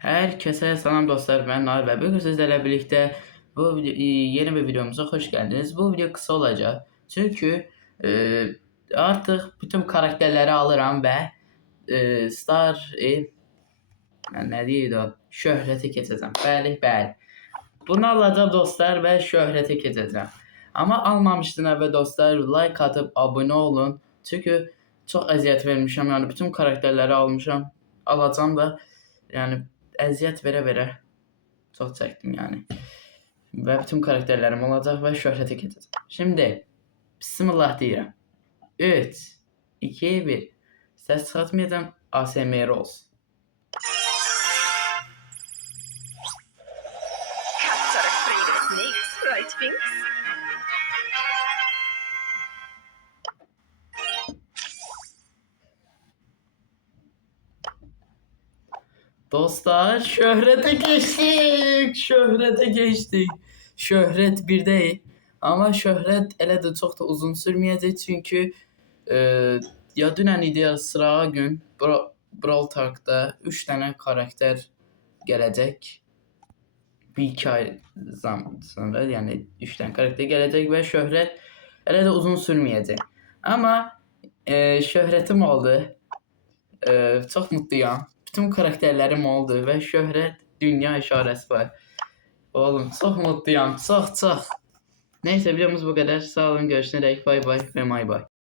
Herkese selam dostlar, ben Nar ve bugün sizlerle birlikte yeni bir videomuza hoş geldiniz. Bu video kısa olacak çünkü e, artık bütün karakterleri alırım ve ne diyeydi o? Şöhreti keçeceğim. Bəli. Bunu alacağım dostlar ve şöhreti keçeceğim. Ama almamıştın ve dostlar, like atıp abone olun. Çünkü çok eziyet vermişim, yani bütün karakterleri almışım. Alacağım da yani eziyet vere çok çektim yani. Ve bütün karakterlerim olacak ve şöhrete geçeceğim. Şimdi Bismillah diyelim. 3, 2, 1. Ses çıkartmayacağım. ASMR olsun. Cats are afraid of snakes, right, Binks? Dostlar, şöhrete geçtik. Şöhrete geçtik. Şöhret bir değil. Ama şöhret elə də çox da uzun sürməyəcək çünki e, ya dünən idi ya sırağa gün Brawl Talk'da 3 tane karakter gelecek. Bir iki ay sonra yani 3 tane karakter gelecek ve şöhret elə də uzun sürməyəcək. Ama şöhretim oldu. Çok mutluyum. Bütün karakterlerim oldu ve şöhret dünya işaresi var. Oğlum çok mutluyum. Çok. Neyse videomuz bu kadar. Sağ olun, görüşene dek bay bay ve may bay.